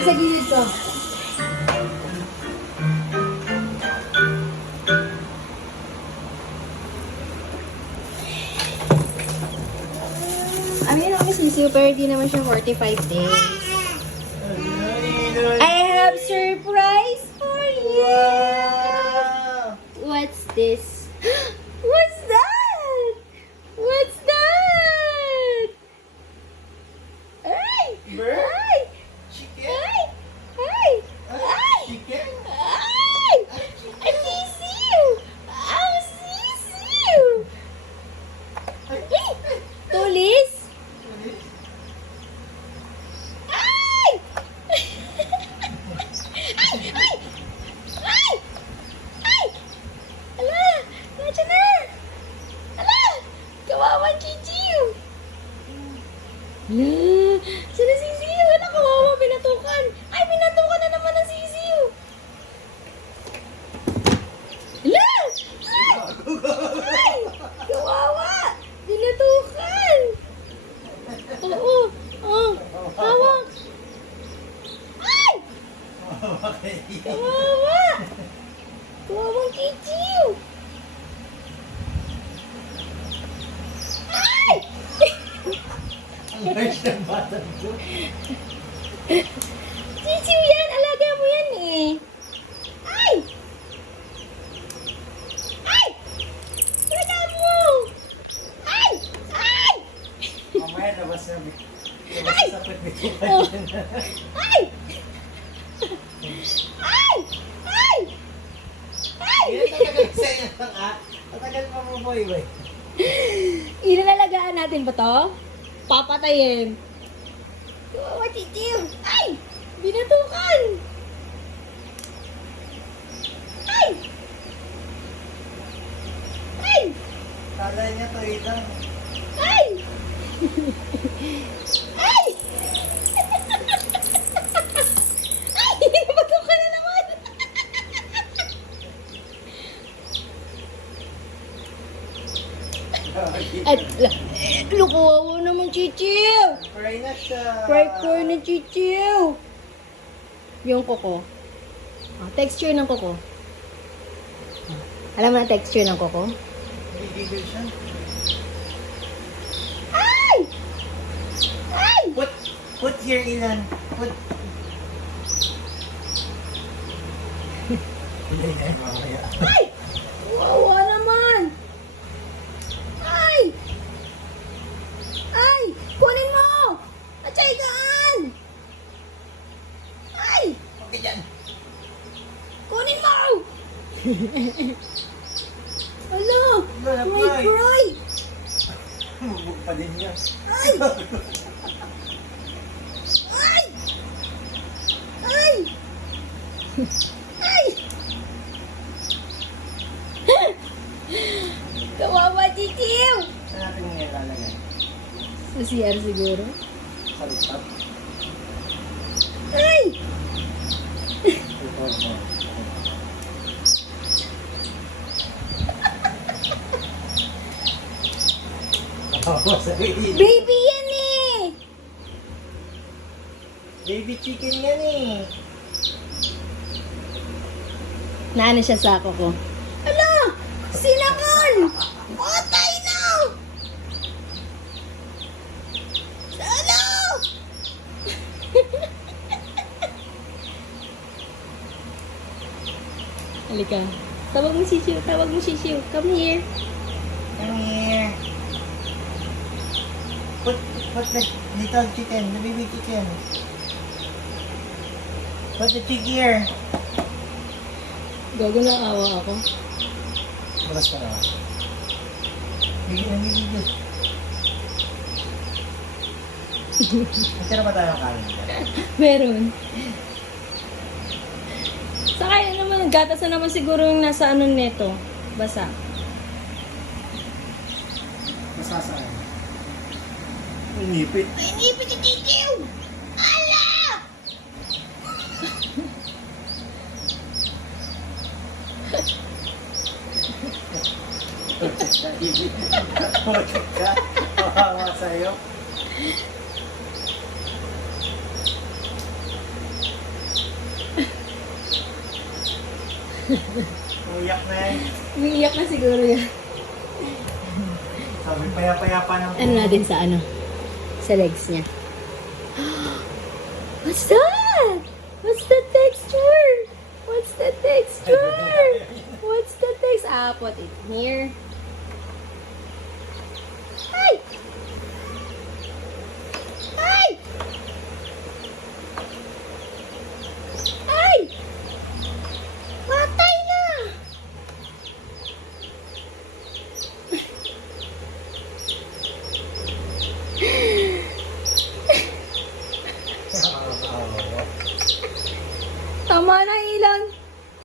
Sa gilid ko. Amin ako sisiyo, pero di naman siya 45 days. I have surprise for you! What's this? What's that? What's that? Ay! Ay! Chicken? Ay! Ay! Ay! Chicken? Ay! Ang sisiyo! Ang sisiyo! Ay! Tulis! Ay! Ay! Ay! Ay! Ay! Ala! Nandiyan na! Ala! Kawawang chichiw! Ala! Sino sisiw? Ala, kawawa, pinatukan! Ay, pinatukan na naman ang sisiw! Ala! Ay! Ay! Kawawa! Pinatukan! Oo! Oh! Hawak! Ay! Kawawa! Kawawang chichiw! Ay! Ang harsh ng batang ko. Chichiw yan! Alaga mo yan eh! Ay! Ay! Alaga mo! Ay! Ay! Mamaya labas na. Labas Ay! sa pagpitukan Oh. yan. Ay! Ay! Ay! Ay! Yan talaga sa'yo ng Matagal pa mo boy, boy. Inalalagaan natin ba to? Papatayin. Kawawa, chichiw! Ay! Binatukan! Ay! Ay! Kala niya to ilang. Ay! Ay! Ay! Binatukan na naman! At, lukuwawa naman, chichiw! Fry na siya. Fry na chichiw! Yung koko. Oh, texture ng koko. Oh, alam mo na texture ng koko? Nagigigil siya. Ay! Ay! Put here, Ilan. Put. Hindi na yun mamaya. Ay! Wawa naman! Ay! Ay! Kunin mo! Atay kaan! Ay! Okay dyan. Kunin mo! Ala! Wala, May Fry. cry! Mabug pa din niya. Ay! Ay! Ay! Ay! Kawawa, chichiw! Saan natin yung nilalagay? Sa CR siguro. Sa rooftop? Ay! Ito. Ako sa baby. Baby yan eh! Baby chicken yan eh. Naano siya sa ako ko. Ala! Sinakal! Patay na! Ala! Halika. Tawag mo sisiw. Tawag mo sisiw. Come here. Come here. Put the little chicken, the baby chicken. Put the chick here. Gago na awa ako. Bukas ka naman. Bigyan. Tira ba tayo ng kain? Meron. Saka yun naman, gatas na naman siguro yung nasa ano neto. Basa. Masasaan. Inipit. Ay, ipit yung chichiw! Ala! Bakit ka? Kawawa sa'yo. Uyak na yan. Umiiyak na siguro yan. Sabi, paya-payapa ng Ano natin sa ano? Sa legs niya. What's that? What's the texture? What's the texture? What's the texture? Ah, put it here.